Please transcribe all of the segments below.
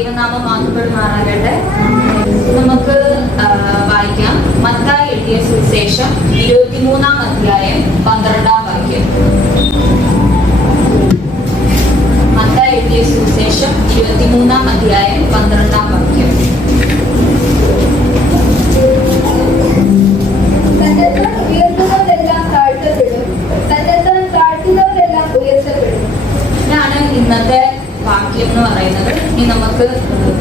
ദൈവനാമം മാറ്റപ്പെടുമാറാകട്ടെ നമുക്ക് വായിക്കാം. മത്തായി എഴുതിയ സുവിശേഷം ഇരുപത്തിമൂന്നാം അധ്യായം പന്ത്രണ്ടാം വാക്യം. മത്തായി എഴുതിയ സുവിശേഷം ഇരുപത്തിമൂന്നാം അധ്യായം പന്ത്രണ്ടാം വാക്യം. താഴ്ത്തപ്പെടും. ഇന്നത്തെ എന്ന് പറയുന്നത്. ഇനി നമുക്ക്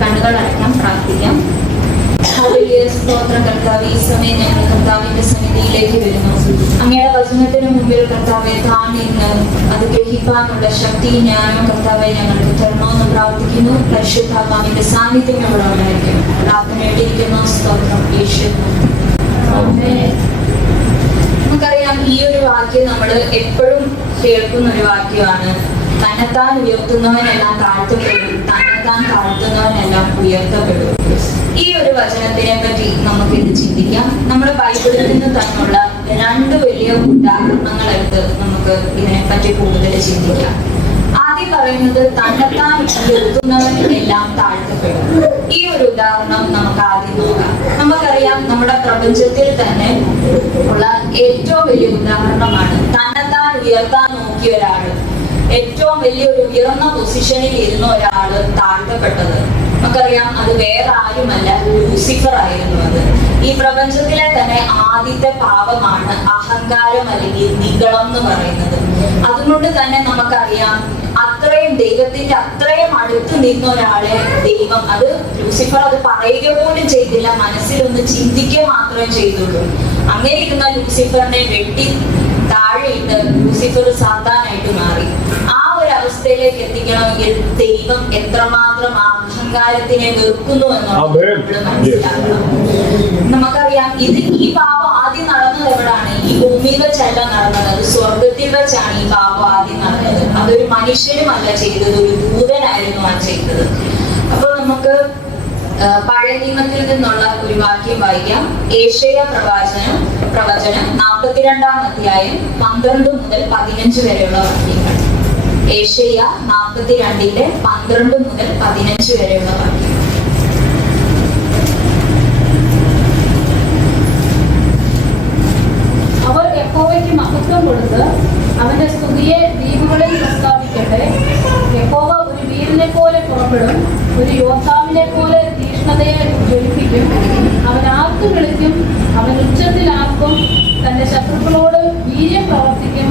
കണ്ണുകൾ അടയ്ക്കാം പ്രാർത്ഥിക്കാം. വലിയ സ്തോത്ര കർത്താവ് ഈ സമയം ഞങ്ങൾ കർത്താവിന്റെ സന്നിധിയിലേക്ക് വരുന്നു. അങ്ങയുടെ വചനത്തിന് മുമ്പിൽ കർത്താവെ താൻ നിന്ന് അത് ഗ്രഹിക്കാനുള്ള ശക്തി ജ്ഞാനം കർത്താവെ ഞങ്ങൾക്ക് തരണമെന്ന് പ്രാർത്ഥിക്കുന്നു. പരിശുദ്ധാത്മാവിന്റെ സാന്നിധ്യം ഇവിടെ ഉണ്ടായിരിക്കും പ്രാർത്ഥനയായിട്ടിരിക്കുന്നു സ്തോത്രം. യേശു. നമുക്കറിയാം ഈ ഒരു വാക്യം നമ്മൾ എപ്പോഴും കേൾക്കുന്ന ഒരു വാക്യമാണ്. തന്നെത്താൻ ഉയർത്തുന്നവനെല്ലാം താഴ്ത്തപ്പെടും തന്നെത്താൻ താഴ്ത്തുന്നവനെല്ലാം ഉയർത്തപ്പെടും. ഈ ഒരു വചനത്തിനെ പറ്റി നമുക്ക് ഇത് ചിന്തിക്കാം. നമ്മുടെ ബൈബിളിൽ നിന്ന് തന്നുള്ള രണ്ട് വലിയ ഉദാഹരണങ്ങൾ എടുത്ത് നമുക്ക് ഇതിനെ പറ്റി കൂടുതൽ ചിന്തിക്കാം. ആദ്യം പറയുന്നത് തന്നെത്താൻ ഉയർത്തുന്നവനെല്ലാം താഴ്ത്തപ്പെടും. ഈ ഒരു ഉദാഹരണം നമുക്ക് ആദ്യം നോക്കാം. നമുക്കറിയാം നമ്മുടെ പ്രപഞ്ചത്തിൽ തന്നെ ഉള്ള ഏറ്റവും വലിയ ഉദാഹരണമാണ് തന്നെത്താൻ ഉയർത്താൻ നോക്കിയ ഒരാൾ. ഏറ്റവും വലിയൊരു ഉയർന്ന പൊസിഷനിൽ ഇരുന്ന ഒരാൾ താഴ്ത്തപ്പെട്ടത്. നമുക്കറിയാം അത് വേറെ ആരുമല്ല ലൂസിഫർ ആയിരുന്നു അത്. ഈ പ്രപഞ്ചത്തിലെ തന്നെ ആദ്യത്തെ പാപമാണ് അഹങ്കാരം അല്ലെങ്കിൽ നിഗളം എന്ന് പറയുന്നത്. അതുകൊണ്ട് തന്നെ നമുക്കറിയാം അത്രയും ദൈവത്തിന്റെ അത്രയും അടുത്ത് നിന്ന ഒരാളെ ദൈവം അത് ലൂസിഫർ അത് പറയുക പോലും ചെയ്തില്ല. മനസ്സിലൊന്ന് ചിന്തിക്കുക മാത്രമേ ചെയ്തുള്ളൂ. അങ്ങനെ ഇരുന്ന ലൂസിഫറിനെ വെട്ടി താഴെയിട്ട് ലൂസിഫർ സാത്താനായിട്ട് മാറി. അവസ്ഥയിലേക്ക് എത്തിക്കണമെങ്കിൽ ദൈവം എത്രമാത്രം അഹങ്കാരത്തിനെ വെറുക്കുന്നു എന്നുള്ളത് നമുക്കറിയാം ഇത് ഈ പാപം ആദ്യം നടന്നത് എവിടാണ്? ഈ ഭൂമിയിൽ വെച്ചല്ല നടന്നത്. അത് സ്വർഗത്തിൽ വെച്ചാണ് ഈ പാപം ആദ്യം നടന്നത്. അതൊരു മനുഷ്യനുമല്ല ചെയ്തത് ഒരു ദൂതനായിരുന്നു ആ ചെയ്തത്. അപ്പൊ നമുക്ക് പഴയ നിയമത്തിൽ നിന്നുള്ള ഒരു വാക്യം വായിക്കാം. ഏഷ്യ പ്രവാചനം പ്രവചനം നാൽപ്പത്തിരണ്ടാം അധ്യായം പന്ത്രണ്ട് മുതൽ പതിനഞ്ച് വരെയുള്ള വാക്യങ്ങൾ. ഏഷ്യ നാൽപ്പത്തിരണ്ടിന്റെ പന്ത്രണ്ട് മുതൽ പതിനഞ്ച് വരെയുള്ള വാക്യം അവർ യഹോവയ്ക്ക് മഹത്വം കൊടുത്ത് അവന്റെ സ്തുതിയെ ദ്വീപുകളിൽ പ്രസ്താവിക്കട്ടെ യഹോവ ഒരു വീരനെ പോലെ പുറപ്പെടും ഒരു യോദ്ധാവിനെ പോലെ തീഷ്ണതയെ ജ്വലിപ്പിക്കും അവൻ ആർക്കു വിളിക്കും അവൻ ഉച്ചത്തിൽ ആർക്കും തന്റെ ശത്രുക്കളോട് വീര്യം പ്രവർത്തിക്കും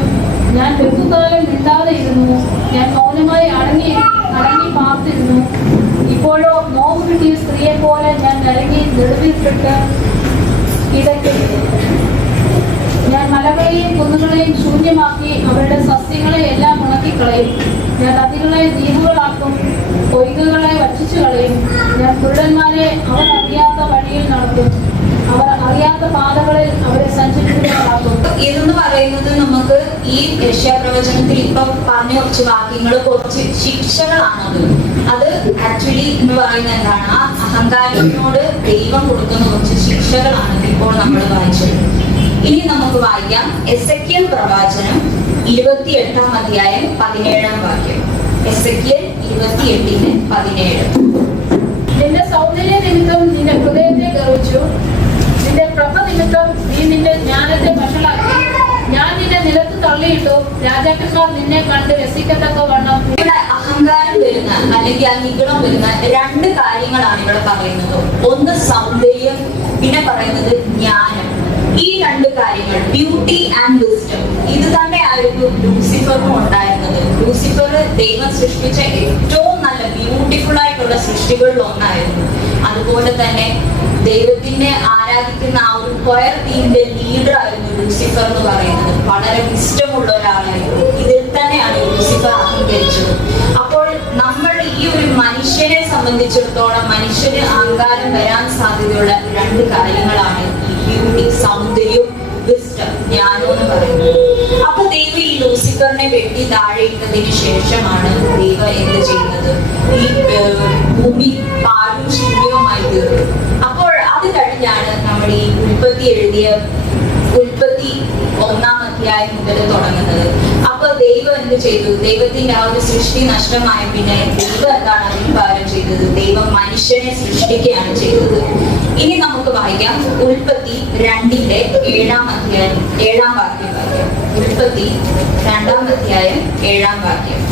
ഞാൻ ബഹുകാലം മിണ്ടാതെ ഇരുന്നു ഞാൻ മൗനമായി അടങ്ങി അടങ്ങി പാർത്തിരുന്നു ഇപ്പോഴോ നോവ് കിട്ടിയ സ്ത്രീയെ പോലെ ഞാൻ നെടുവിൽപ്പെട്ട് കിടക്കുന്നു ഞാൻ മലകളെയും കുന്നുകളെയും ശൂന്യമാക്കി അവരുടെ സസ്യങ്ങളെ എല്ലാം ഉണക്കിക്കളയും. ഞാൻ നദികളെ ദ്വീപുകളാക്കും പൊയ്കകളെ വറ്റിച്ചു കളയും. ഞാൻ കുരുടന്മാരെ അവർ അറിയാത്ത വഴിയിൽ നടത്തും. അവർ അറിയാത്ത പാതകളിൽ അവരെ സഞ്ചരിക്കുന്നവരാക്കും. ഇതെന്ന് പറയുന്നത് നമുക്ക് ഈ രക്ഷാപ്രവചനത്തിൽ ഇപ്പം പറഞ്ഞ കുറച്ച് വാക്യങ്ങൾ കുറച്ച് ശിക്ഷകളാണത്. അത് ആക്ച്വലി എന്ന് പറയുന്നത് എന്താണ്? ആ അഹങ്കാരത്തിനോട് ദൈവം കൊടുക്കുന്ന കുറച്ച് ശിക്ഷകളാണ് ഇപ്പോൾ നമ്മൾ വായിച്ചത്. ഇനി നമുക്ക് വായിക്കാം. എസ് എ പ്രവാചനം ഇരുപത്തി എട്ടാം അധ്യായം പതിനേഴാം വാക്യം. എസ് എ ഇരുപത്തിയെട്ടിന് പതിനേഴ്. നിന്റെ സൗന്ദര്യ നിമിത്തം നിന്റെ ഹൃദയത്തെ ഗർവിച്ചു നിന്റെ പ്രഭ നിമിത്തം നീ നിന്റെ ജ്ഞാനത്തെ നിന്നെ നിലത്ത് തള്ളിയിട്ടു രാജാക്കന്മാർ നിന്നെ കണ്ട് രസിക്കത്തക്ക വണ്ണം. ഇവിടെ അഹങ്കാരം വരുന്ന അല്ലെങ്കിൽ ആ നിഗളം വരുന്ന രണ്ട് കാര്യങ്ങളാണ് ഇവിടെ പറയുന്നത്. ഒന്ന് സൗന്ദര്യം പിന്നെ പറയുന്നത് ജ്ഞാനം. ഈ രണ്ട് കാര്യങ്ങൾ ബ്യൂട്ടി ആൻഡ് വിസ്ഡം ഇത് തന്നെ തന്നെയായിരുന്നു ലൂസിഫറും ഉണ്ടായിരുന്നത്. ലൂസിഫർ ദൈവം സൃഷ്ടിച്ച ഏറ്റവും നല്ല ബ്യൂട്ടിഫുൾ ആയിട്ടുള്ള സൃഷ്ടികളിൽ ഒന്നായിരുന്നു. അതുപോലെ തന്നെ ദൈവത്തിനെ ആരാധിക്കുന്ന ആ ഒരു കൊയർ ടീമിന്റെ ലീഡർ ആയിരുന്നു ലൂസിഫർ എന്ന് പറയുന്നത്. വളരെ ഇഷ്ടമുള്ള ഒരാളായിരുന്നു. ഇതിൽ തന്നെയാണ് ലൂസിഫർ അഹങ്കരിച്ചത് അപ്പോൾ നമ്മൾ ഈ ഒരു മനുഷ്യനെ സംബന്ധിച്ചിടത്തോളം മനുഷ്യന് അഹങ്കാരം വരാൻ സാധ്യതയുള്ള രണ്ട് കാര്യങ്ങളാണ് ബ്യൂട്ടി സൗന്ദര്യം വിസ്റ്റം ജ്ഞാനം എന്ന് പറയുന്നത്. അപ്പൊ ദൈവം ഈ ലൂസിഫറിനെ വെട്ടി താഴെയിട്ടതിന് ശേഷമാണ് ദൈവം എന്ത് ചെയ്യുന്നത്? ഈ ഭൂമി പാഴും ശൂന്യവുമായി തീർന്നു അപ്പോൾ അത് കഴിഞ്ഞാണ് നമ്മൾ ഈ ഉൽപ്പത്തി എഴുതിയ ഉൽപ്പത്തി ഒന്നാം അധ്യായം മുതൽ തുടങ്ങുന്നത്. അപ്പൊ ദൈവം എന്ത് ചെയ്തു? ദൈവത്തിന്റെ ആ ഒരു സൃഷ്ടി നഷ്ടമായ പിന്നെ ദൈവം എന്താണ് അതിന് പകരം ചെയ്തത്? ദൈവം മനുഷ്യനെ സൃഷ്ടിക്കുകയാണ് ചെയ്തത്. ഇനി നമുക്ക് വായിക്കാം. ഉൽപ്പത്തി രണ്ടിന്റെ ഏഴാം അധ്യായം ഏഴാം വാക്യം വായിക്കാം. ഉൽപ്പത്തി രണ്ടാം അധ്യായം ഏഴാം വാക്യം.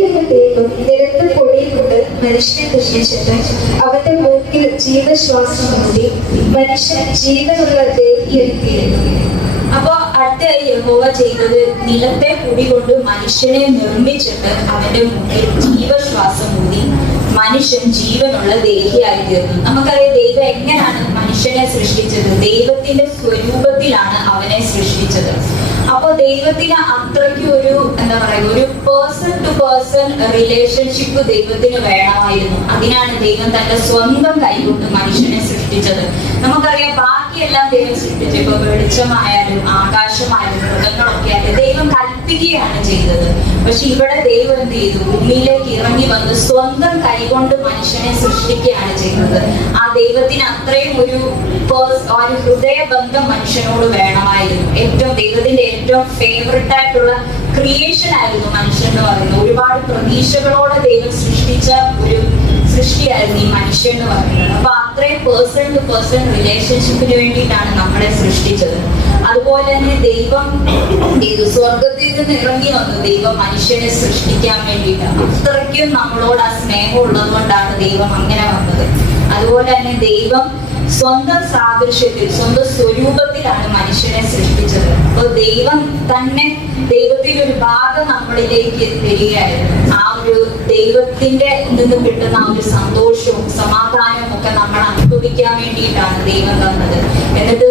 ദൈവം നിരത്ത് കൊണ്ട് മനുഷ്യനെ സൃഷ്ടിച്ചിട്ട് അവന്റെ മൂക്കിൽ ജീവശ്വാസം കൂടി മനുഷ്യൻ ജീവനുള്ള ദേഹിയെത്തിയിരുന്നു അപ്പൊ അടുത്തായി യഹോവ ചെയ്തത് നിലത്തെ കുടി കൊണ്ട് മനുഷ്യനെ നിർമ്മിച്ചിട്ട് അവന്റെ മുന്നിൽ ജീവശ്വാസം കൂടി മനുഷ്യൻ ജീവനുള്ള ദേഹിയായി തീർന്നു. നമുക്കറിയാം ദൈവം എങ്ങനെയാണ് മനുഷ്യനെ സൃഷ്ടിച്ചത്? ദൈവത്തിന്റെ സ്വരൂപത്തിലാണ് അവനെ സൃഷ്ടിച്ചത്. അപ്പൊ ദൈവത്തിന് അത്രയ്ക്ക് ഒരു എന്താ പറയുക ഒരു പേഴ്സൺ ടു പേഴ്സൺ റിലേഷൻഷിപ്പ് ദൈവത്തിന് വേണമായിരുന്നു. അതിനാണ് ദൈവം തന്റെ സ്വന്തം കൈകൊണ്ട് മനുഷ്യനെ സൃഷ്ടിച്ചത്. നമുക്കറിയാം ബാക്കിയെല്ലാം ദൈവം സൃഷ്ടിച്ചു ഇപ്പൊ വെളിച്ചമായാലും ആകാശമായാലും മൃഗങ്ങളൊക്കെ ആയാലും ദൈവം കൽപ്പിക്കുകയാണ് ചെയ്തത്. പക്ഷെ ഇവിടെ ദൈവം എന്ത് ചെയ്തു? ഭൂമിയിലേക്ക് ഇറങ്ങി വന്ന് സ്വന്തം കൈകൊണ്ട് മനുഷ്യനെ സൃഷ്ടിക്കുകയാണ് ചെയ്യുന്നത്. ആ ദൈവത്തിന് അത്രയും ഒരു ഒരു ഹൃദയബന്ധം മനുഷ്യനോട് വേണമായിരുന്നു. ഏറ്റവും ദൈവത്തിന്റെ ഏറ്റവും ഫേവററ്റ് ആയിട്ടുള്ള ക്രിയേഷൻ ആയിരുന്നു മനുഷ്യൻ എന്ന് പറയുന്നത്. ഒരുപാട് പ്രതീക്ഷകളോടെ ദൈവം സൃഷ്ടിച്ച ഒരു സൃഷ്ടിയായിരുന്നു ഈ മനുഷ്യൻ എന്ന് പറയുന്നത്. അപ്പൊ അത്രയും പേഴ്സൺ ടു പേഴ്സൺ റിലേഷൻഷിപ്പിന് വേണ്ടിയിട്ടാണ് നമ്മളെ സൃഷ്ടിച്ചത്. അതുപോലെ തന്നെ ചെയ്തു. സ്വർഗത്തിൽ നിന്ന് ഇറങ്ങി വന്നു. ദൈവം മനുഷ്യനെ സൃഷ്ടിക്കാൻ വേണ്ടിയിട്ടാണ് അത്രയ്ക്കും നമ്മളോട് ആ സ്നേഹം ഉള്ളത് കൊണ്ടാണ് ദൈവം അങ്ങനെ വന്നത്. അതുപോലെ തന്നെ ദൈവം സ്വന്തം സാദൃശ്യത്തിൽ സ്വന്തം സ്വരൂപത്തിലാണ് മനുഷ്യനെ സൃഷ്ടിച്ചത്. അപ്പോൾ ദൈവം തന്നെ ദൈവത്തിന്റെ ഒരു ഭാഗം നമ്മളിലേക്ക് തരികയായിരുന്നു ആ ഒരു ദൈവത്തിന്റെ നിന്ന് കിട്ടുന്ന ആ ഒരു സന്തോഷവും സമാധാനവും ഒക്കെ നമ്മൾ അനുഭവിക്കാൻ വേണ്ടിയിട്ടാണ് ദൈവം തന്നത്. എന്നിട്ട്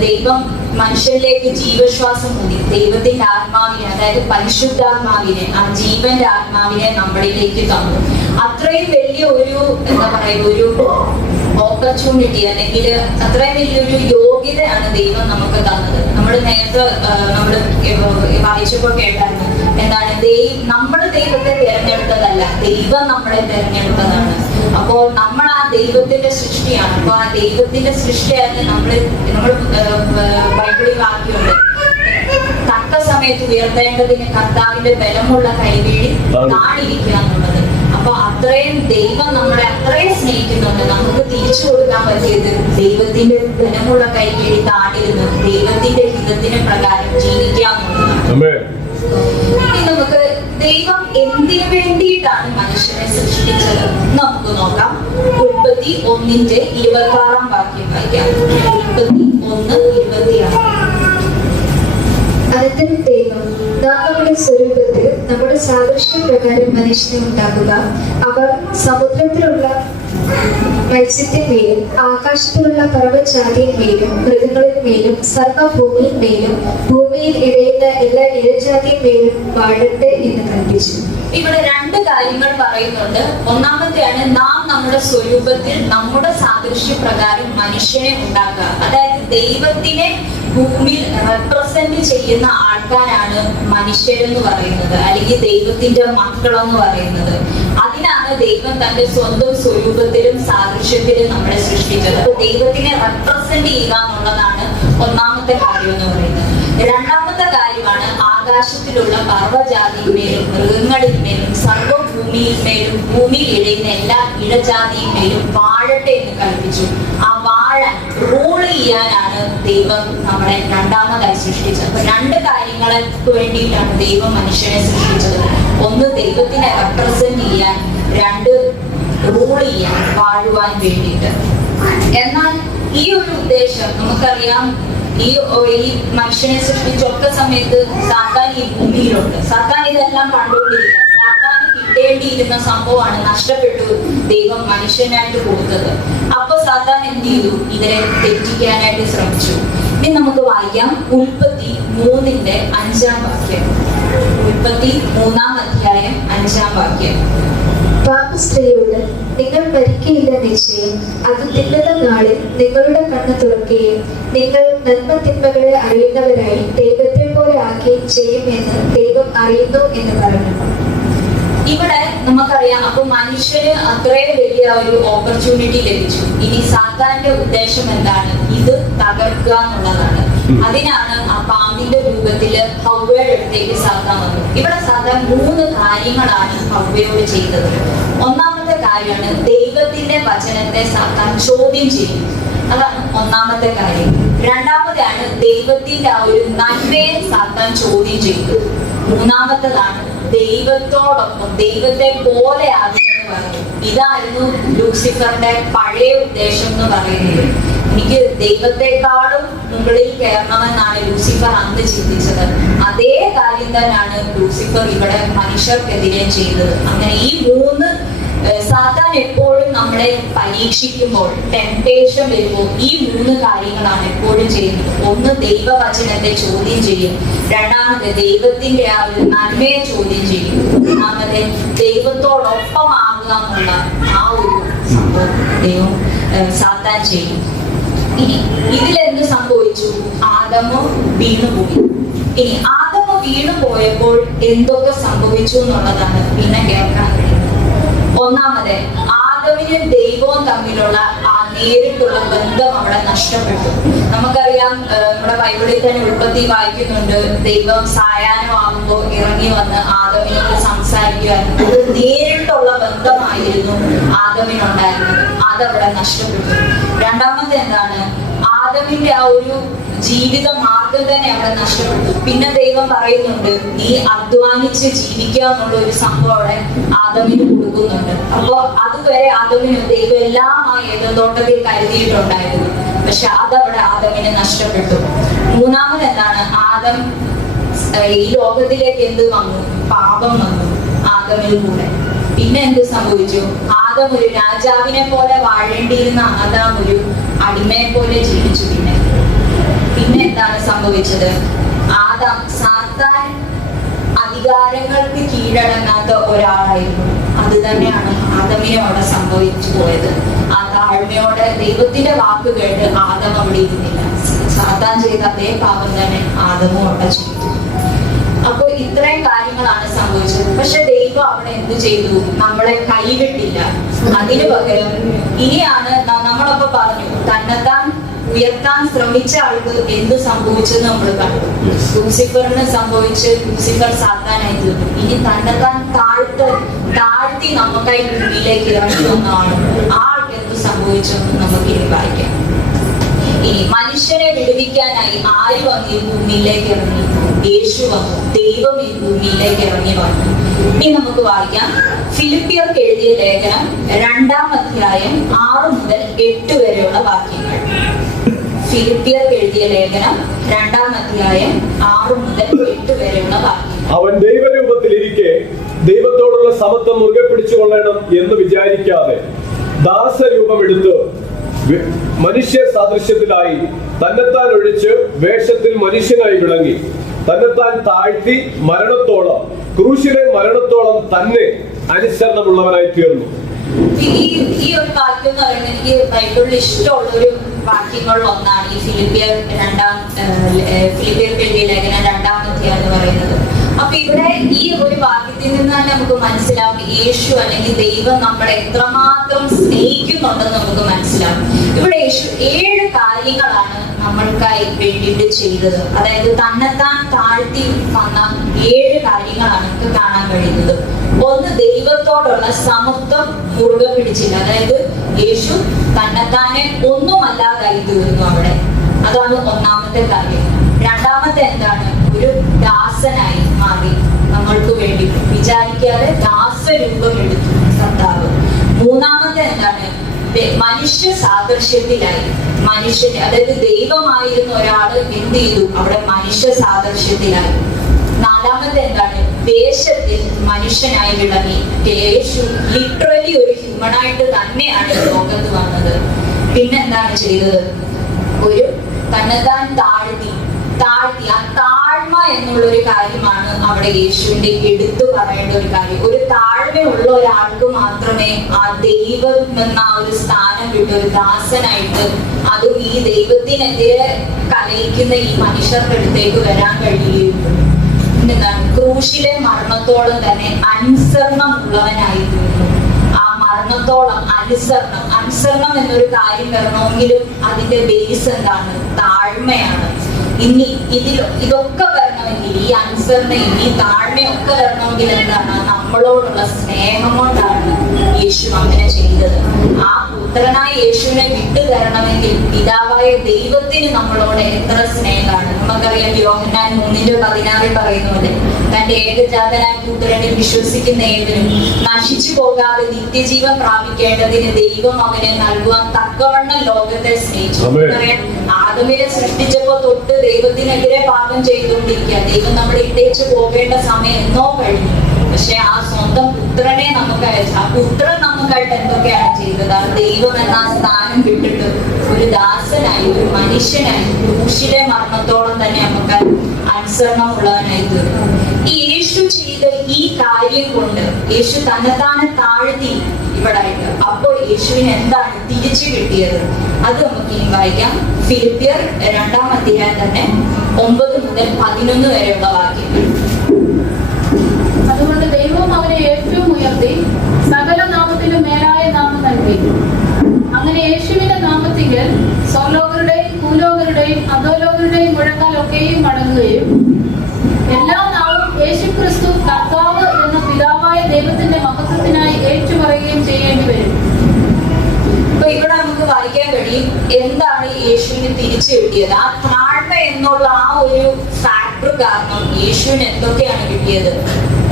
ദൈവം മനുഷ്യരിലേക്ക് ജീവശ്വാസം ഊതി ദൈവത്തിന്റെ ആത്മാവിനെ അതായത് പരിശുദ്ധാത്മാവിനെ ആ ജീവന്റെ ആത്മാവിനെ നമ്മളിലേക്ക് തന്നു. അത്രയും വലിയ ഒരു എന്താ പറയുക ഒരു ഓപ്പർച്യൂണിറ്റി അല്ലെങ്കിൽ അത്രയും വലിയൊരു യോഗ്യതയാണ് ദൈവം നമുക്ക് തന്നത്. നമ്മൾ നേരത്തെ നമ്മൾ വായിച്ചപ്പോൾ കേട്ടായിരുന്നു എന്താണ്? ദൈവം നമ്മൾ ദൈവത്തെ തിരഞ്ഞെടുത്തതല്ല. ദൈവം നമ്മളെ തിരഞ്ഞെടുത്തതാണ്. അപ്പോൾ നമ്മൾ ആ ദൈവത്തിന്റെ സൃഷ്ടിയാണ്. അപ്പൊ ആ ദൈവത്തിന്റെ സൃഷ്ടിയായിരുന്നു നമ്മൾ നമ്മൾ ബൈബിളിൽ വാക്യമുണ്ട്. തക്ക സമയത്ത് ഉയർത്തേണ്ടതിന് കർത്താവിന്റെ ബലമുള്ള കൈവേടി എന്നുള്ളത്. അപ്പൊ അത്രയും ദൈവം നമ്മളെ അത്രയും സ്നേഹിക്കുന്നുണ്ട്. നമുക്ക് തിരിച്ചു കൊടുക്കാൻ പറ്റിയത് ദൈവത്തിന്റെ ബലമുള്ള കൈവേടി താണിരുന്നു ദൈവത്തിന്റെ ഹിതത്തിന് പ്രകാരം ജീവിക്കുക എന്നുള്ളതാണ്. Amen. ഇനി നമുക്ക് ദൈവം എന്തിനു വേണ്ടിയിട്ടാണ് മനുഷ്യനെ സൃഷ്ടിച്ചത്? നമുക്ക് നോക്കാം. ഉൽപ്പത്തി ഒന്നിന്റെ ഇരുപത്തി ആറാം വാക്യം വായിക്കാം. ഉൽപ്പത്തി ഒന്ന് ഇരുപത്തിയാറ്. അനന്തരം ദൈവം നമ്മുടെ സ്വരൂപത്തിൽ നമ്മുടെ സാദൃശ്യ പ്രകാരം മനുഷ്യനെ ഉണ്ടാക്കുക. അവർ സമുദ്രത്തിലുള്ള മത്സ്യത്തിന്മേലും ആകാശത്തിലുള്ള പർവജാതിന്മേലും മൃഗങ്ങളിന്മേലും മേലും ഭൂമിയിൽ ഇഴയുന്ന എല്ലാ ഇഴജാതിന്മേലും വാഴട്ടെ എന്ന് കൽപ്പിച്ചു. ഇവിടെ രണ്ട് കാര്യങ്ങൾ പറയുന്നുണ്ട്. ഒന്നാമത്തെയാണ് നാം നമ്മുടെ സ്വരൂപത്തിൽ നമ്മുടെ സാദൃശ്യ പ്രകാരം മനുഷ്യനെ ഉണ്ടാക്കുക. അതായത് ദൈവത്തിനെ ഭൂമിയിൽ റെപ്രസെന്റ് ചെയ്യുന്ന ആൾക്കാരാണ് മനുഷ്യരെന്ന് പറയുന്നത്. അല്ലെങ്കിൽ ദൈവത്തിന്റെ മക്കളെന്ന് പറയുന്നത്. ദൈവം തന്റെ സ്വന്തം സ്വരൂപത്തിലും സാദൃശ്യത്തിലും നമ്മളെ സൃഷ്ടിച്ചത്. ദൈവത്തിനെ റെപ്രസെന്റ് ചെയ്യുക എന്നുള്ളതാണ് ഒന്നാമത്തെ കാര്യം എന്ന് പറയുന്നത്. രണ്ടാമത്തെ കാര്യമാണ് ആകാശത്തിലുള്ള പർവജാതിന്മേലും മൃഗങ്ങളിന്മേലും സർവഭൂമിയിന്മേലും ഭൂമി ഇഴയുന്ന എല്ലാ ഇഴജാതിന്മേലും വാഴട്ടെ എന്ന് കൽപ്പിച്ചു. ആ വാഴ റൂൾ ചെയ്യാനാണ് ദൈവം നമ്മളെ രണ്ടാമതായി സൃഷ്ടിച്ചത്. അപ്പൊ രണ്ട് കാര്യങ്ങൾക്ക് വേണ്ടിയിട്ടാണ് ദൈവം മനുഷ്യനെ സൃഷ്ടിച്ചത്. ഒന്ന് ദൈവത്തിനെ റെപ്രസെന്റ് ചെയ്യാൻ രണ്ട് റൂൾ ചെയ്യാൻ വാഴുവാൻ വേണ്ടിയിട്ട്. എന്നാൽ ഈ ഒരു ഉദ്ദേശം നമുക്കറിയാം ഈ ഈ മനുഷ്യനെ സൃഷ്ടിച്ച ഒറ്റ സമയത്ത് സാത്താൻ ഈ ഭൂമിയിലുണ്ട്. സാത്താൻ ഇതെല്ലാം കണ്ടുകൊണ്ടിരിക്കുക. സാത്താൻ കിട്ടേണ്ടിയിരുന്ന സംഭവമാണ് നഷ്ടപ്പെട്ടു ദൈവം മനുഷ്യനായിട്ട് കൊടുത്തത്. അപ്പൊ സാത്താൻ എന്ത് ചെയ്തു? ഇവരെ തെറ്റിക്കാനായിട്ട് ശ്രമിച്ചു. ഇനി നമുക്ക് വായിക്കാം ഉൽപ്പത്തി മൂന്നിന്റെ അഞ്ചാം വാക്യം. ഉൽപ്പത്തി മൂന്നാം അധ്യായം അഞ്ചാം വാക്യം. പാപ സ്ത്രീയോട് നിങ്ങൾ മരിക്കയില്ല നിശ്ചയം. അത് തിന്നത നാളിൽ നിങ്ങളുടെ കണ്ണ് തുറക്കുകയും നിങ്ങൾ നന്മ തിന്മകളെ അറിയുന്നവരായി ദൈവത്തെ പോലെ ആക്കുകയും ചെയ്യുമെന്ന് ദൈവം അറിയുന്നു എന്ന് പറഞ്ഞു. ഇവിടെ നമുക്കറിയാം അപ്പൊ മനുഷ്യന് അത്രയും വലിയ ഒരു ഓപ്പർച്യൂണിറ്റി ലഭിച്ചു. ഇനി സാത്താന്റെ ഉദ്ദേശം എന്താണ്? ഇത് തകർക്കുക എന്നുള്ളതാണ്. അതിനാണ് രൂപത്തിൽ ഹൗവയുടെ അടുത്തേക്ക് സാത്താൻ വന്നു. ഇവിടെ സാത്താൻ മൂന്ന് കാര്യങ്ങളാണ് ഹൗവയോട് ചെയ്തത്. ഒന്നാമത്തെ കാര്യമാണ് ദൈവത്തിന്റെ വചനത്തെ സാത്താൻ ചോദ്യം ചെയ്യും. അതാണ് ഒന്നാമത്തെ കാര്യം. രണ്ടാമതാണ് ദൈവത്തിന്റെ ആ ഒരു നന്മയെ സാത്താൻ ചോദ്യം ചെയ്തു മൂന്നാമത്തതാണ് ദൈവത്തോടൊപ്പം ദൈവത്തെ പോലെ ആകുമെന്ന് പറഞ്ഞു ഇതായിരുന്നു ലൂസിഫറിന്റെ പഴയ ഉദ്ദേശം എന്ന് പറയുന്നത്. എനിക്ക് ദൈവത്തെക്കാളും മുകളിൽ കയറണമെന്നാണ് ലൂസിഫർ അന്ന് ചിന്തിച്ചത്. അതേ കാര്യം തന്നെയാണ് ലൂസിഫർ ഇവിടെ മനുഷ്യർക്കെതിരെ ചെയ്തത്. അങ്ങനെ ഈ മൂന്ന് സാത്താൻ എപ്പോഴും നമ്മളെ പരീക്ഷിക്കുമ്പോൾ ടെംപ്ടേഷൻ വരുമ്പോൾ ഈ മൂന്ന് കാര്യങ്ങളാണ് എപ്പോഴും ചെയ്യുന്നത്. ഒന്ന് ദൈവവചനത്തെ ചോദ്യം ചെയ്യും. രണ്ടാമത് ദൈവത്തിന്റെ ആ ഒരു നന്മയെ ചോദ്യം ചെയ്യും. മൂന്നാമത് ദൈവത്തോടൊപ്പം ആകുക എന്നുള്ള ആ ഒരു സംഭവം ദൈവം സാത്താൻ ചെയ്യും. ഇതിലെന്ത് സംഭവിച്ചു? ആദമോ വീണുപോയി. ഇനി ആദമോ വീണു പോയപ്പോൾ എന്തൊക്കെ സംഭവിച്ചു എന്നുള്ളതാണ് പിന്നെ കേൾക്കാൻ കഴിയുന്നത്. ഒന്നാമത് ആദവിനും ദൈവവും തമ്മിലുള്ള നേരിട്ടുള്ള ബന്ധം അവിടെ നഷ്ടപ്പെട്ടു. നമുക്കറിയാം നമ്മുടെ ബൈബിളിൽ തന്നെ ഉൽപ്പത്തി വായിക്കുന്നുണ്ട്. ദൈവം സായാഹ്നമാകുമ്പോൾ ഇറങ്ങി വന്ന് ആദമിനോട് സംസാരിക്കുമായിരുന്നു അത് നേരിട്ടുള്ള ബന്ധമായിരുന്നു ആദമിനുണ്ടായിരുന്നത്. അതവിടെ നഷ്ടപ്പെട്ടു. രണ്ടാമത് എന്താണ്? ആദമിന്റെ ആ ഒരു ജീവിത മാർഗം തന്നെ അവിടെ നഷ്ടപ്പെട്ടു. പിന്നെ ദൈവം പറയുന്നുണ്ട് നീ അധ്വാനിച്ച് ജീവിക്കുക എന്നുള്ള ഒരു സംഭവം അവിടെ ആദമിന് കൊടുക്കുന്നുണ്ട്. അപ്പൊ അതുവരെ ആദമിന് ദൈവം എല്ലാം ആ ഏതോട്ടത്തിൽ കരുതിയിട്ടുണ്ടായിരുന്നു. പക്ഷെ അതവിടെ ആദമിന് നഷ്ടപ്പെട്ടു. മൂന്നാമത് എന്താണ്? ആദം ഈ ലോകത്തിലേക്ക് എന്ത് വന്നു? പാപം വന്നു ആദമിൽ കൂടെ പിന്നെ എന്ത് സംഭവിച്ചു? ആദം ഒരു രാജാവിനെ പോലെ വാഴേണ്ടിയിരുന്ന ആദാം ഒരു അടിമയെ പോലെ ജീവിച്ചു പിന്നെ. പിന്നെ എന്താണ് സംഭവിച്ചത്? ആദാം സാത്താൻ അധികാരങ്ങൾക്ക് കീഴടങ്ങാത്ത ഒരാളായിരുന്നു. അത് തന്നെയാണ് ആദമിനെ അവിടെ സംഭവിച്ചു പോയത്. ആ താഴ്മയോടെ ദൈവത്തിന്റെ വാക്ക് കേട്ട് ആദം അവിടെ ഇരുന്നില്ല. സാത്താൻ ചെയ്ത അതേ പാപം തന്നെ ആദമും അവിടെ ചെയ്തു. അപ്പൊ ഇത്രയും കാര്യങ്ങളാണ് സംഭവിച്ചത് പക്ഷെ ദൈവം അവിടെ എന്ത് ചെയ്തു? നമ്മളെ കൈവിട്ടില്ല അതിനു പകരം ഇനിയാണ് നമ്മളൊക്കെ പറഞ്ഞു തന്നെത്താൻ ഉയർത്താൻ ശ്രമിച്ച ആൾക്ക് എന്ത് സംഭവിച്ചെന്ന് നമ്മൾ കണ്ടു. ലൂസിഫറിന് സംഭവിച്ച് ലൂസിഫർ സാത്താനായി തീർന്നു. ഇനി തന്നെത്താൻ താഴ്ത്ത് താഴ്ത്തി നമുക്കായി ഭൂമിയിലേക്ക് ഇറങ്ങി വന്ന ആൾക്ക് എന്ത് സംഭവിച്ചെന്ന് നമുക്ക് ഇനി വായിക്കാം. ഇനി മനുഷ്യരെ വിടുവിക്കാനായി ആര് വന്നി ഭൂമിയിലേക്ക് ഇറങ്ങി? യേശു വന്നു ദൈവം ഈ ഭൂമിയിലേക്ക് ഇറങ്ങി വന്നു. ഇനി നമുക്ക് വായിക്കാം. ഫിലിപ്പിയർക്ക് എഴുതിയ ലേഖനം രണ്ടാം അധ്യായം ആറ് മുതൽ എട്ട് വരെയുള്ള വാക്യങ്ങൾ. ഫിലിപ്പിയർക്ക് എഴുതിയ ലേഖനം രണ്ടാം അധ്യായം ആറ് മുതൽ എട്ട് വരെയുള്ള വാക്യങ്ങൾ. അവൻ ദൈവരൂപത്തിലിരിക്കെ ദൈവത്തോടുള്ള സമത്വം മുറുകെ പിടിച്ചുകൊള്ളണം എന്ന് വിചാരിക്കാതെ ദാസരൂപമെടുത്ത് മനുഷ്യ സാദൃശ്യത്തിലായി തന്നെത്താൻ ഒഴിച്ച് വേഷത്തിൽ മനുഷ്യനായി വിളങ്ങി. തന്നെത്താൻ താഴ്ത്തി മരണത്തോളം ക്രൂശിലെ മരണത്തോളം തന്നെ അനുസരണമുള്ളവനായി തീർന്നു. ഈ ഒരു വാക്യം എന്ന് പറയുന്നത് എനിക്ക് ബൈബിളിൽ ഇഷ്ടമുള്ള ഒരു വാക്യങ്ങളിൽ ഒന്നാണ് ഈ ഫിലിപ്പിയർ രണ്ടാം ഫിലിപ്പിയ ഫിലിപ്പിയർ ലേഖനം രണ്ടാം അധ്യായം എന്ന് പറയുന്നത്. അപ്പൊ ഇവിടെ ഈ ഒരു വാക്യത്തിൽ നിന്ന് തന്നെ നമുക്ക് മനസ്സിലാവും യേശു അല്ലെങ്കിൽ ദൈവം നമ്മളെ എത്രമാത്രം സ്നേഹിക്കുന്നുണ്ടെന്ന് നമുക്ക് മനസ്സിലാവും. ഇവിടെ യേശു ഏഴ് കാര്യങ്ങളാണ് നമ്മൾക്കായി വേണ്ടിയിട്ട് ചെയ്തത്. അതായത് തന്നെത്താൻ താഴ്ത്തി വന്ന ഏഴ് കാര്യങ്ങളാണ് നമുക്ക് കാണാൻ കഴിയുന്നത്. ഒന്ന് ദൈവത്തോടുള്ള സമത്വം മുറുകെ പിടിച്ചില്ല. അതായത് യേശു തന്നെത്താനെ ഒന്നുമല്ലാതായി തീർന്നു അവിടെ. അതാണ് ഒന്നാമത്തെ കാര്യം. രണ്ടാമത്തെ എന്താണ് ഒരു ദാസനായി മാറി നമ്മൾക്ക് വേണ്ടി വിചാരിക്കാതെ ദാസരൂപം എടുത്തു കർത്താവ് മൂന്നാമത്തെ എന്താണ്? മനുഷ്യ സാദൃശ്യത്തിലായി. മനുഷ്യന് അതായത് ദൈവമായിരുന്ന ഒരാൾ എന്ത് ചെയ്തു അവിടെ മനുഷ്യ സാദൃശ്യത്തിലായി. നാലാമത്തെ എന്താണ്? വേഷത്തിൽ മനുഷ്യനായി വിളങ്ങി. യേശു ലിറ്ററലി ഒരു ഹ്യൂമനായിട്ട് തന്നെയാണ് ലോകത്ത് വന്നത്. പിന്നെന്താണ് ചെയ്തത്? ഒരു തന്നെത്താൻ താഴ്ത്തി. താഴ്ത്തി. ആ താഴ്മ എന്നുള്ള ഒരു കാര്യമാണ് അവിടെ യേശുവിന്റെ എടുത്തു പറയേണ്ട ഒരു കാര്യം. ഒരു താഴ്മയുള്ള ഒരാൾക്ക് മാത്രമേ ആ ദൈവം എന്ന ഒരു സ്ഥാനം വിട്ട് ഒരു ദാസനായിട്ട് അതും ഈ ദൈവത്തിനെതിരെ കലയിക്കുന്ന ഈ മനുഷ്യരുടെ അടുത്തേക്ക് വരാൻ കഴിയുകയുള്ളൂ. എന്താണ്? ക്രൂശിലെ മരണത്തോളം തന്നെ അനുസരണമുള്ളവനായി തീർന്നു ആ മരണത്തോളം അനുസരണം അനുസരണം എന്നൊരു കാര്യം വരണമെങ്കിലും അതിന്റെ ബേസ് എന്താണ്? താഴ്മയാണ്. ഇനി ഇതിൽ ഇതൊക്കെ ഈ അനുസരണയും ഈ താഴ്മയൊക്കെ വരണമെങ്കിൽ എന്താണ്? നമ്മളോടുള്ള സ്നേഹം കൊണ്ടാണ് യേശു അങ്ങനെ ചെയ്തത്. ആ പുത്രനായ യേശുവിനെ വിട്ടു തരണമെങ്കിൽ പിതാവായ ദൈവത്തിന് നമ്മളോട് എത്ര സ്നേഹമാണ്. നമുക്കറിയാം യോഹന്നാൻ മൂന്നിന്റെ പതിനാറിൽ പറയുന്ന പോലെ തന്റെ ഏകജാതനായ പുത്രനിൽ വിശ്വസിക്കുന്ന ഏവരും നശിച്ചു പോകാതെ നിത്യജീവൻ പ്രാപിക്കേണ്ടതിന് ദൈവം അവനെ നൽകുവാൻ തക്കവണ്ണം ലോകത്തെ സ്നേഹിച്ചു. നമുക്കറിയാം ആദമിനെ സൃഷ്ടിച്ചപ്പോ തൊട്ട് ദൈവത്തിനെതിരെ പാപം ചെയ്തുകൊണ്ടിരിക്കുക ദൈവം നമ്മൾ ഇട്ടേച്ച് പോകേണ്ട സമയം എന്നോ കഴിഞ്ഞു. പക്ഷെ ആ സ്വന്തം പുത്രനെ നമുക്ക് അയച്ചു. ആ പുത്രൻ നമുക്കായിട്ട് എന്തൊക്കെയാണ് ചെയ്തത്? ആ ദൈവം എന്ന സ്ഥാനം വിട്ടിട്ട് ഒരു ദാസനായി ഒരു മനുഷ്യനായി ക്രൂശിലെ മരണത്തോളം തന്നെ നമുക്ക് അനുസരണമുള്ളവനായി തീർന്നു. ഈ യേശു ചെയ്ത ഈ കാര്യം കൊണ്ട് യേശു തന്നെത്താനെ താഴ്ത്തി ഇവിടെ അപ്പോൾ യേശുവിന് എന്താണ് തിരിച്ചു കിട്ടിയത്? അത് നമുക്ക് ഇനി വായിക്കാം. ഫിലിപ്പിയർ രണ്ടാം അധ്യായം തന്നെ ഒമ്പത് മുതൽ പതിനൊന്ന് വരെയുള്ള വാക്യം. അതുകൊണ്ട് ദൈവം അവനെ ഏറ്റവും ഉയർത്തി സകല നാമത്തിലും മേലായ നാമം നൽകി. അങ്ങനെ യേശുവിന്റെ നാമത്തിൽ സ്വർലോകരുടെയും ഭൂലോകരുടെയും അധോലോകരുടെയും മുഴങ്ങാലൊക്കെയും മടങ്ങുകയും എല്ലാ നാളും യേശു ക്രിസ്തു കർത്താവ് എന്ന പിതാവായ ദൈവത്തിന്റെ മഹത്വത്തിനായി ഏറ്റുപറയുകയും ചെയ്യേണ്ടി വരും അപ്പൊ ഇവിടെ നമുക്ക് വായിക്കാൻ കഴിയും എന്താണ് യേശുവിനെ തിരിച്ചു കിട്ടിയത്? ആ താഴ്മ എന്നുള്ള ആ ഒരു ഫാക്ടർ കാരണം യേശുവിന് എന്തൊക്കെയാണ് കിട്ടിയത്?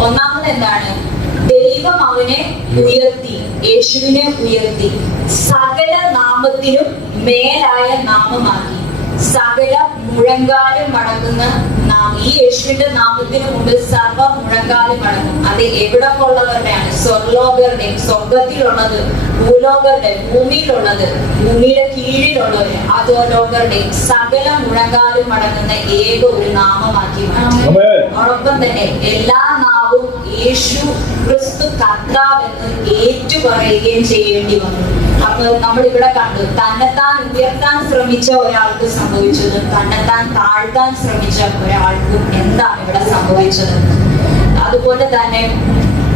ഒന്നാമത് എന്താണ്? ദൈവം അവനെ ഉയർത്തി യേശുവിനെ ഉയർത്തി. സകല നാമത്തിനും മേലായ നാമമാക്കി. സകല മുഴങ്കാലും മടങ്ങുന്ന നാം ഈ യേശുവിന്റെ നാമത്തിന് മുമ്പിൽ സർവ മുഴങ്കാലും മടങ്ങും. അത് എവിടെ ഉള്ളവരുടെയാണ്? സ്വർലോകരുടെയും സ്വർഗത്തിലുള്ളത് ഭൂലോകരുടെ ഭൂമിയിലുള്ളത് ഭൂമിയുടെ കീഴിലുള്ളവര് അധോലോകരുടെയും സകല മുഴങ്കാലും മടങ്ങുന്ന ഏക ഒരു നാമമാക്കി. അതോടൊപ്പം തന്നെ എല്ലാ നാവും യേശു ക്രിസ്തു കർത്താവെന്ന് ഏറ്റുപറയുകയും ചെയ്യേണ്ടി വന്നു. അപ്പൊ നമ്മൾ ഇവിടെ കണ്ടു തന്നെത്താൻ ഉയർത്താൻ ശ്രമിച്ച ഒരാൾക്ക് സംഭവിച്ചതും തന്നെത്താൻ താഴ്ത്താൻ ശ്രമിച്ച ഒരാൾക്കും എന്താണ് ഇവിടെ സംഭവിച്ചത്? അതുപോലെ തന്നെ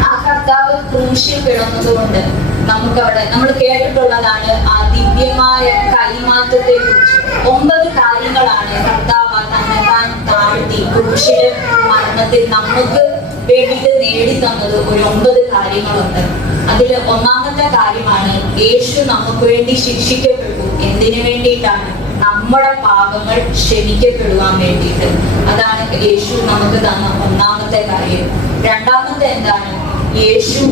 ആ കർത്താവ് ക്രൂശിൽ കിടന്നതുകൊണ്ട് നമുക്ക് അവിടെ നമ്മൾ കേട്ടിട്ടുള്ളതാണ് ആ ദിവ്യമായ കൈമാറ്റത്തെ കുറിച്ച് ഒമ്പത് കാര്യങ്ങളാണ് കർത്താവ് തന്നെത്താൻ താഴ്ത്തി ക്രൂശിൽ മരണത്തിൽ നമുക്ക് വേണ്ടിയിട്ട് നേടി തന്നത് ഒരു ഒമ്പത് കാര്യങ്ങളുണ്ട്. അതിൽ ഒന്നാമത്തെ കാര്യമാണ് യേശു നമുക്ക് വേണ്ടി ശിക്ഷിക്കപ്പെട്ടു എന്തിനു വേണ്ടിയിട്ടാണ്? നമ്മുടെ പാപങ്ങൾ ക്ഷമിക്കപ്പെടുവാൻ വേണ്ടിയിട്ട്. അതാണ് യേശു നമുക്ക് തന്ന ഒന്നാമത്തെ കാര്യം. രണ്ടാമത്തെ എന്താണ്? യേശു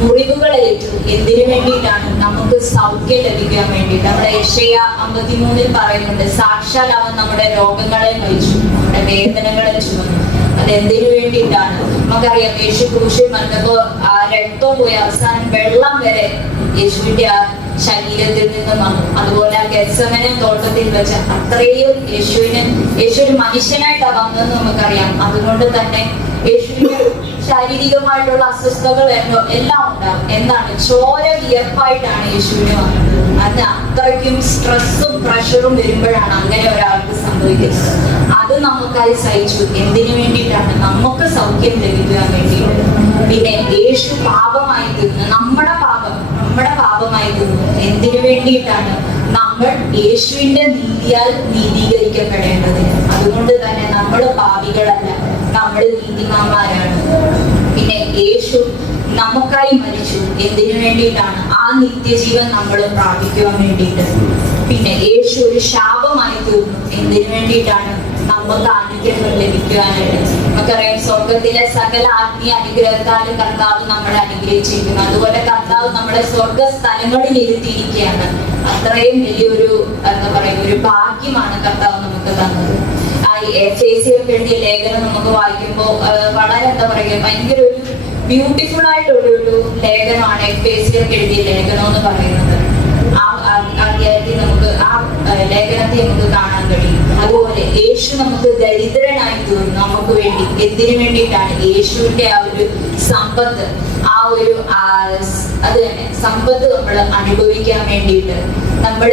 മുറിവുകൾ ഏറ്റു. എന്തിനു വേണ്ടിയിട്ടാണ്? നമുക്ക് സൗഖ്യം ലഭിക്കാൻ വേണ്ടിയിട്ട്. നമ്മുടെ യക്ഷയ അമ്പത്തിമൂന്നിൽ പറയുന്നുണ്ട് സാക്ഷാൽ അവൻ നമ്മുടെ രോഗങ്ങളെ വഹിച്ചു നമ്മുടെ വേദനകളെ ചുമന്നു. അതെന്തിനു വേണ്ടിയിട്ടാണ്? നമുക്കറിയാം യേശു ക്രൂശിൽ മറ്റപ്പോ ആ രക്തം പോയി അവസാനം വെള്ളം വരെ യേശുവിന്റെ ആ ശരീരത്തിൽ നിന്ന് വന്നു. അതുപോലെ ആ ഗത്സമന തോട്ടത്തിൽ വെച്ച് അത്രയും യേശുവിന് യേശു ഒരു മനുഷ്യനായിട്ടാ വന്നതെന്ന് നമുക്കറിയാം. അതുകൊണ്ട് തന്നെ യേശുവിന് ശാരീരികമായിട്ടുള്ള അസ്വസ്ഥതകൾ എല്ലോ ഉണ്ടാവും എന്താണ്? ചോര വിയർപ്പായിട്ടാണ് യേശുവിന് വന്നത്. അത് അത്രയ്ക്കും സ്ട്രെസ്സും പ്രഷറും വരുമ്പോഴാണ് അങ്ങനെ ഒരാൾക്ക് സംഭവിക്കുന്നത്. അത് നമുക്കായി സഹിച്ചു. എന്തിനു വേണ്ടിയിട്ടാണ്? നമുക്ക് സൗഖ്യം ലഭിക്കാൻ വേണ്ടി പിന്നെ യേശു പാപമായി തീർന്നു. നമ്മുടെ പാപം നമ്മുടെ പാപമായി തീർന്നു. എന്തിനു വേണ്ടിയിട്ടാണ്? നമ്മൾ യേശുവിന്റെ നീതിയാൽ നീതീകരിക്കപ്പെടേണ്ടതിന് അതുകൊണ്ട് തന്നെ നമ്മൾ പാപികളല്ല. നമ്മൾ നീതിമാന്മാരാണ്. പിന്നെ യേശു നമുക്കായി മരിച്ചു. എന്തിനു വേണ്ടിയിട്ടാണ്? ആ നിത്യജീവൻ നമ്മൾ പ്രാപിക്കുവാൻ വേണ്ടിയിട്ട്. പിന്നെ യേശു ഒരു ശാപമായി തീർന്നു. എന്തിനു വേണ്ടിയിട്ടാണ്? നമുക്ക് അനുഗ്രഹം ലഭിക്കുവാനായിട്ട്. നമുക്കറിയാം സ്വർഗത്തിലെ സകല ആത്മീയ അനുഗ്രഹത്താൽ കർത്താവ് നമ്മളെ അനുഗ്രഹിച്ചിരിക്കുന്നു. അതുപോലെ കർത്താവ് നമ്മളെ സ്വർഗ സ്ഥലങ്ങളിൽ ഇരുത്തിയിരിക്കുകയാണ്. അത്രയും വലിയൊരു എന്താ പറയുക ഒരു ഭാഗ്യമാണ് കർത്താവ് നമുക്ക് തന്നത്. ആ എഴുതിയ ലേഖനം നമുക്ക് വായിക്കുമ്പോൾ വളരെ എന്താ പറയുക ഭയങ്കര ഒരു ബ്യൂട്ടിഫുൾ ആയിട്ടുള്ള ഒരു ലേഖനമാണ് എഴുതിയ ലേഖനം എന്ന് പറയുന്നത്. ആ അധ്യായത്തിൽ നമുക്ക് ആ ലേഖനത്തെ നമുക്ക് കാണാൻ കഴിയും. അതുപോലെ യേശു നമുക്ക് ദരിദ്രനായി തീർന്നു. നമുക്ക് വേണ്ടി എന്തിനു വേണ്ടിയിട്ടാണ് യേശുവിന്റെ ആ ഒരു സമ്പത്ത് ആ ഒരു അത് തന്നെ സമ്പത്ത് നമ്മൾ അനുഭവിക്കാൻ വേണ്ടിയിട്ട് നമ്മൾ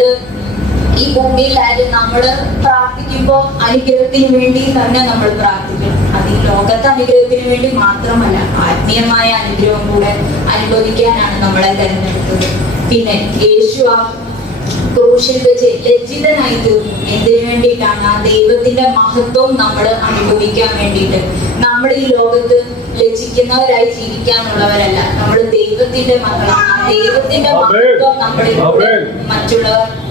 ഈ ഭൂമിയിലായാലും നമ്മൾ പ്രാർത്ഥിക്കുമ്പോൾ അനുഗ്രഹത്തിന് വേണ്ടി തന്നെ നമ്മൾ പ്രാർത്ഥിക്കണം. അത് ഈ ലോകത്തെ അനുഗ്രഹത്തിന് വേണ്ടി മാത്രമല്ല ആത്മീയമായ അനുഗ്രഹം കൂടെ അനുഭവിക്കാനാണ് നമ്മളെ തിരഞ്ഞെടുത്തത്. പിന്നെ യേശു ആ ക്രൂശിൽ വെച്ച് ലജ്ജിതനായി തീർന്നു. എന്തിനു വേണ്ടിയിട്ടാണ്? ആ ദൈവത്തിന്റെ മഹത്വം നമ്മൾ അനുഭവിക്കാൻ വേണ്ടിയിട്ട്. നമ്മൾ ഈ ലോകത്ത് ലജ്ജിക്കുന്നവരായി ജീവിക്കാനുള്ളവരല്ല. നമ്മൾ ദൈവത്തിന്റെ മക്കളാണ്. ദൈവത്തിന്റെ. മഹത്വം നമ്മളിലൂടെ. മറ്റുള്ളവർ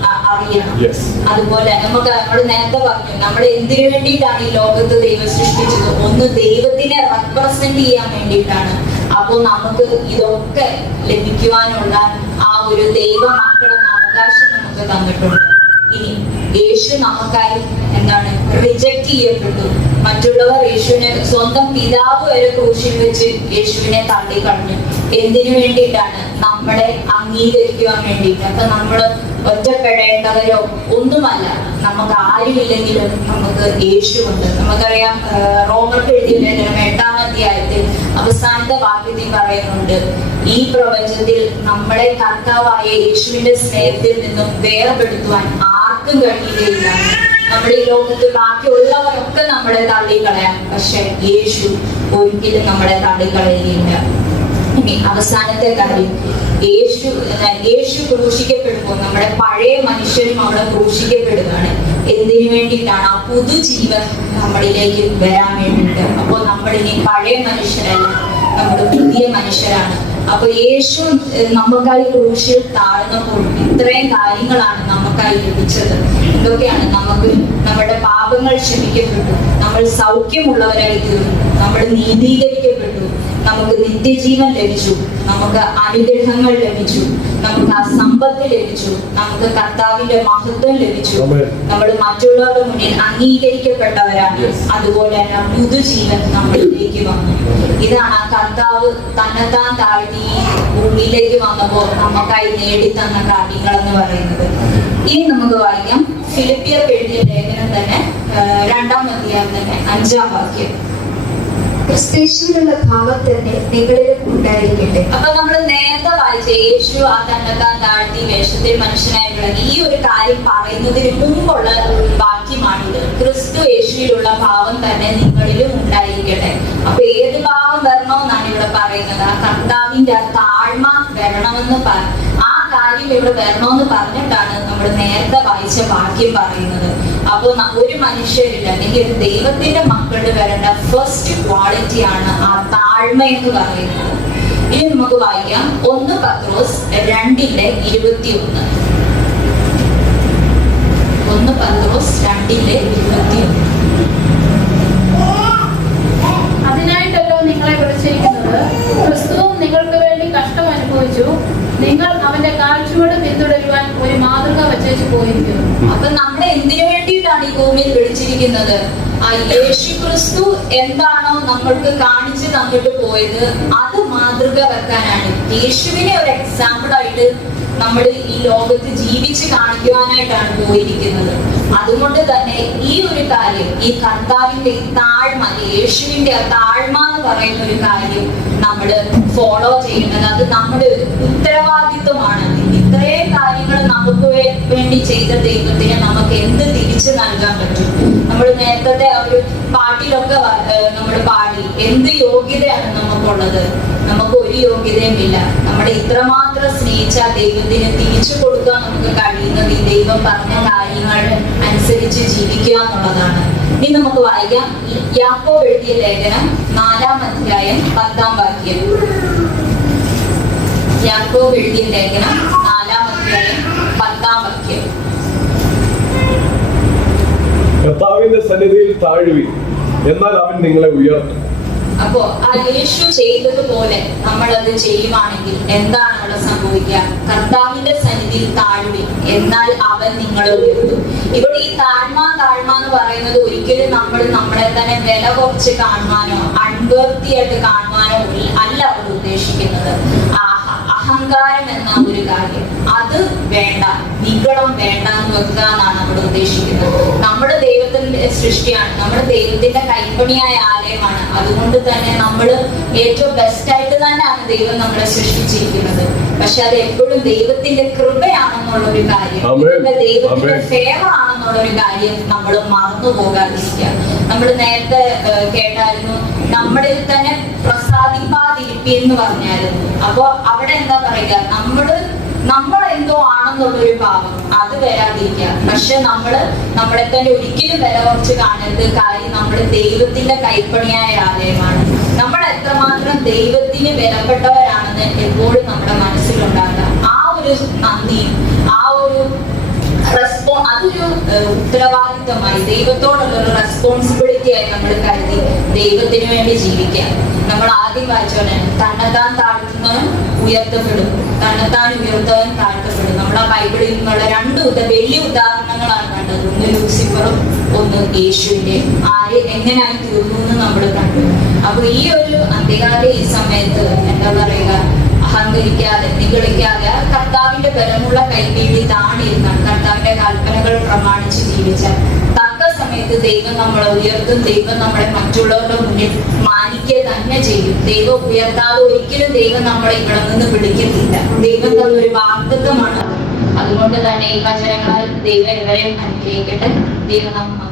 Yes. അതുപോലെ നമുക്ക് നമ്മൾ നേരത്തെ പറഞ്ഞു നമ്മൾ എന്തിനു വേണ്ടിയിട്ടാണ് ഈ ലോകത്ത് ദൈവം സൃഷ്ടിച്ചത്? ഒന്ന് ദൈവത്തിനെ റെപ്രസെന്റ് ചെയ്യാൻ വേണ്ടിയിട്ടാണ്. അപ്പോൾ നമുക്ക് ഇതൊക്കെ ലഭിക്കുവാനുള്ള ആ ഒരു ദൈവ മക്കളെന്ന അവകാശം നമുക്ക് തന്നിട്ടുണ്ട്. ഇനി യേശു നമുക്കായി എന്താണ് റിജക്ട് ചെയ്യപ്പെട്ടു. മറ്റുള്ളവർ യേശുവിനെ സ്വന്തം പിതാവ് വരെ ക്രൂശിൽ വെച്ച് യേശുവിനെ തള്ളിക്കളഞ്ഞു. എന്തിനു വേണ്ടിയിട്ടാണ് നമ്മളെ അംഗീകരിക്കുവാൻ വേണ്ടിയിട്ട്? അപ്പൊ നമ്മൾ ഒറ്റപ്പെടേണ്ടവരോ ഒന്നുമല്ല. നമുക്ക് ആരുമില്ലെങ്കിലും നമുക്ക് യേശുവുണ്ട്. നമുക്കറിയാം റോബർട്ട് എഴുതിയ ലേഖനം എട്ടാം അധ്യായത്തിൽ അവസാനത്തെ വാക്യത്തിൽ പറയുന്നുണ്ട് ഈ പ്രപഞ്ചത്തിൽ നമ്മളെ കർത്താവായ യേശുവിന്റെ സ്നേഹത്തിൽ നിന്നും വേർപെടുത്തുവാൻ ആർക്കും കഴിയുകയില്ല. നമ്മുടെ ഈ ലോകത്ത് ബാക്കിയുള്ളവരൊക്കെ നമ്മളെ തള്ളിക്കളയാം. പക്ഷെ യേശു ഒരിക്കലും നമ്മളെ തള്ളിക്കളയുകയില്ല. അവസാനത്തെ കാര്യം. യേശു യേശു ക്രൂശിക്കപ്പെടുമ്പോൾ നമ്മുടെ പഴയ മനുഷ്യനും അവിടെ ക്രൂശിക്കപ്പെടുകയാണ്. എന്തിനു വേണ്ടിയിട്ടാണ് ആ പുതുജീവൻ നമ്മളിലേക്ക് വരാൻ വേണ്ടിയിട്ട്? അപ്പോൾ നമ്മളിനി പഴയ മനുഷ്യരല്ല നമ്മൾ പുതിയ മനുഷ്യരാണ്. അപ്പൊ യേശു നമുക്കായി ക്രൂശിൽ താഴ്ന്നപ്പോൾ ഇത്രയും കാര്യങ്ങളാണ് നമുക്കായി ലഭിച്ചത്. ഇതൊക്കെയാണ് നമുക്ക് നമ്മുടെ പാപങ്ങൾ ക്ഷമിക്കപ്പെട്ടു നമ്മൾ സൗഖ്യമുള്ളവരായി തീർന്നു നമ്മൾ നീതീകരിക്കപ്പെട്ടു നമുക്ക് നിത്യജീവൻ ലഭിച്ചു. നമുക്ക് അനുഗ്രഹങ്ങൾ ലഭിച്ചു. നമുക്ക് ആ സമ്പത്ത് ലഭിച്ചു. നമുക്ക് കർത്താവിന്റെ മഹത്വം ലഭിച്ചു. നമ്മൾ മറ്റുള്ളവരുടെ മുന്നിൽ അംഗീകരിക്കപ്പെട്ടവരാണ്. അതുപോലെ തന്നെ പുതുജീവൻ നമ്മളിലേക്ക് വന്നു. ഇതാണ് ആ കർത്താവ് തന്നെത്താൻ താഴ്ത്തി ഭൂമിയിലേക്ക് വന്നപ്പോൾ നമുക്കായി നേടിത്തന്ന കാര്യങ്ങൾ എന്ന് പറയുന്നത്. ഇനി നമുക്ക് വായിക്കാം. ഫിലിപ്പിയർ എഴുതിയ ലേഖനം തന്നെ രണ്ടാം അധ്യായം തന്നെ അഞ്ചാം വാക്യം. ക്രിസ്തേശുവിനുള്ള ഭാവം തന്നെ നിങ്ങളിലും ഉണ്ടായിരിക്കട്ടെ. അപ്പൊ നമ്മൾ നേരത്തെ വായിച്ച യേശു ആ തന്നെത്താൻ താഴ്ത്തി മനുഷ്യനായി വിളങ്ങി ഈ ഒരു കാര്യം പറയുന്നതിന് മുമ്പുള്ള വാക്യമാണിത്. ക്രിസ്തു യേശുവിലുള്ള ഭാവം തന്നെ നിങ്ങളിലും ഉണ്ടായിരിക്കട്ടെ. അപ്പൊ ഏത് ഭാവം വരണമെന്നാണ് ഇവിടെ പറയുന്നത്. ആ കർത്താവിന്റെ ആ താഴ്മ വരണമെന്ന് ആ കാര്യം ഇവിടെ വരണമെന്ന് പറഞ്ഞിട്ടാണ് നമ്മൾ നേരത്തെ വായിച്ച വാക്യം പറയുന്നത്. അപ്പൊ ഒരു മനുഷ്യരില്ല അല്ലെങ്കിൽ ഒരു ദൈവത്തിന്റെ മക്കളിൽ വരേണ്ട ഫസ്റ്റ് ക്വാളിറ്റി ആണ് ആ താഴ്മ എന്ന് പറയുന്നത്. ഇനി നമുക്ക് വായിക്കാം. ഒന്ന് പത്രോസ് രണ്ടിന്റെ ഇരുപത്തിയൊന്ന്. ഒന്ന് പത്രോസ് രണ്ടിന്റെ ഇരുപത്തിയൊന്ന്. അതിനായിട്ടല്ലോ നിങ്ങളെ വിളിച്ചിരിക്കുന്നത്. ക്രിസ്തുവും നിങ്ങൾക്ക് വേണ്ടി കഷ്ടം അനുഭവിച്ചു. നിങ്ങൾ അവന്റെ കാഴ്ചയോട് പിന്തുടരുവാൻ ഒരു മാതൃക വെച്ചു പോയിരിക്കുന്നു. അപ്പൊ നമ്മളെ എന്തിനു വേണ്ടിയിട്ടാണ് ഈ ഭൂമിയിൽ വിളിച്ചിരിക്കുന്നത്. ആ യേശു ക്രിസ്തു എന്താണോ നമ്മൾക്ക് കാണിച്ചു തന്നിട്ട് പോയത് അത് മാതൃക വെക്കാനാണ്. യേശുവിനെ ഒരു എക്സാമ്പിൾ ആയിട്ട് നമ്മൾ ഈ ലോകത്ത് ജീവിച്ച് കാണിക്കുവാനായിട്ടാണ് പോയിരിക്കുന്നത്. അതുകൊണ്ട് തന്നെ ഈ ഒരു കാര്യം ഈ കർത്താവിന്റെ താഴ്മ യേശുവിന്റെ ആ താഴ്മ എന്ന് പറയുന്ന ഒരു കാര്യം നമ്മൾ ഫോളോ ചെയ്യുന്നത് അത് നമ്മുടെ ഒരു ഉത്തരവാദിത്വമാണ്. ഇത്രയും കാര്യങ്ങൾ നമുക്ക് വേണ്ടി ചെയ്ത ദൈവത്തിന് നമുക്ക് എന്ത് തിരിച്ചു നൽകാൻ പറ്റും? നമ്മൾ നേരത്തെ ആ ഒരു പാട്ടിലൊക്കെ നമ്മൾ പാടി എന്ത് യോഗ്യതയാണ് നമുക്കുള്ളത്? നമുക്ക് ഒരു യോഗ്യതയും ഇല്ല. നമ്മുടെ ഇത്രമാത്രം സ്നേഹിച്ച ദൈവത്തിന് തിരിച്ചു കൊടുക്കാൻ നമുക്ക് കഴിയുന്നത് ഈ ദൈവം പറഞ്ഞ കാര്യങ്ങൾ അനുസരിച്ച് ജീവിക്കുക എന്നുള്ളതാണ്. ഇനി നമുക്ക് വായിക്കാം. യാക്കോ എഴുതിയ ലേഖനം നാലാം അധ്യായം പത്താം വാക്യം. യാക്കോ എഴുതിയ ലേഖനം അധ്യായം പത്താം വാക്യം കർത്താവിന്റെ സന്നിധിയിൽ താഴുവി എന്നാൽ അവൻ നിങ്ങളെ ഉയർത്തും. അപ്പോ ആ യേശു ചെയ്തതുപോലെ നമ്മൾ അത് ചെയ്യുവാണെങ്കിൽ എന്താണ് അവിടെ സംഭവിക്കുക? കർത്താവിന്റെ സന്നിധിയിൽ താഴ്വി എന്നാൽ അവൻ നിങ്ങളെ ഉയർത്തും. ഇവിടെ ഈ താഴ്മ താഴ്മ എന്ന് പറയുന്നത് ഒരിക്കലും നമ്മൾ നമ്മളെ തന്നെ വില കുറച്ച് കാണുവാനോ അൺവർത്തിയായിട്ട് കാണുവാനോ അല്ല അവർ ഉദ്ദേശിക്കുന്നത്. ആഹ- അഹങ്കാരം എന്ന ഒരു കാര്യം. അത് വേണ്ട. നിഗളം വേണ്ട എന്ന് വെക്കുക എന്നാണ് നമ്മൾ ഉദ്ദേശിക്കുന്നത്. നമ്മുടെ ദൈവത്തിന്റെ സൃഷ്ടിയാണ്. നമ്മുടെ ദൈവത്തിന്റെ കൈപ്പണിയായ ആലയമാണ്. അതുകൊണ്ട് തന്നെ നമ്മൾ ഏറ്റവും ബെസ്റ്റ് ആയിട്ട് തന്നെയാണ് ദൈവം നമ്മളെ സൃഷ്ടിച്ചിരിക്കുന്നത്. പക്ഷെ അത് എപ്പോഴും ദൈവത്തിന്റെ കൃപയാണെന്നുള്ള ഒരു കാര്യം ദൈവത്തിന്റെ. ഫേവർ ആണെന്നുള്ള ഒരു കാര്യം നമ്മൾ മറന്നു പോകാതിരിക്കുക. നമ്മൾ നേരത്തെ കേട്ടായിരുന്നു നമ്മളിൽ തന്നെ പ്രസാദിപ്പാതിരിപ്പി എന്ന് പറഞ്ഞാൽ. അപ്പൊ അവിടെ എന്താ പറയുക? നമ്മൾ നമ്മൾ എന്തോ ആണെന്നുള്ളൊരു ഭാവം അത് വരാതിരിക്കുക. പക്ഷെ നമ്മൾ നമ്മളെ തന്നെ ഒരിക്കലും വില കുറച്ച് കാണരുത്. കാര്യം നമ്മൾ ദൈവത്തിന്റെ കൈപ്പണിയായ ആലയമാണ്. നമ്മൾ എത്രമാത്രം ദൈവത്തിന് വിലപ്പെട്ടവരാണെന്ന് എപ്പോഴും നമ്മുടെ മനസ്സിലുണ്ടാകുക ആ ഒരു നന്ദിയും ആ ഒരു റെസ്പോ അതൊരു ഉത്തരവാദിത്തമായി ദൈവത്തോടുള്ള ഒരു റെസ്പോൺസിബിലിറ്റി ആയി നമ്മൾ കരുതി. ദൈവത്തിന് വേണ്ടി ജീവിക്കാം. നമ്മൾ ആദ്യം വായിച്ചോടെ തന്നെത്താൻ താഴ്ത്തുന്നവൻ ഉയർത്തപ്പെടും. തന്നെത്താൻ ഉയർത്തവൻ താഴ്ത്തപ്പെടും. ആ ബൈബിളിൽ നിന്നുള്ള രണ്ട് വലിയ ഉദാഹരണങ്ങളാണ് കണ്ടത്. ഒന്ന് ലൂസിഫറും ഒന്ന് യേശുവിന്റെ ആര് എങ്ങനെയായി തീർന്നു എന്ന് നമ്മൾ കണ്ടു. അപ്പൊ ഈ ഒരു അന്ത്യകാല ഈ സമയത്ത് എന്താ പറയുക? അഹങ്കരിക്കാതെ നിഗളിക്കാതെ കർത്താവിന്റെ ബലമുള്ള കൈകീഴിൽ താണിരുന്നാൽ കർത്താവിന്റെ കൽപ്പനകൾ പ്രമാണിച്ച് ജീവിച്ച തക്ക സമയത്ത് ദൈവം നമ്മളെ ഉയർത്തും ദൈവം നമ്മളെ മറ്റുള്ളവരുടെ മുന്നിൽ മാനിക്കുക തന്നെ ചെയ്യും. ദൈവം ഉയർത്താതെ ഒരിക്കലും ദൈവം നമ്മളെ ഇവിടെ നിന്ന് വിളിക്കത്തില്ല. ദൈവം തന്നൊരു വാഗ്ദത്വമാണ് അത്. അതുകൊണ്ട് തന്നെ ഈ വചനങ്ങളാൽ ദൈവം ഇവരെയും അനുഗ്രഹിക്കട്ടെ. ദൈവം നമ്മ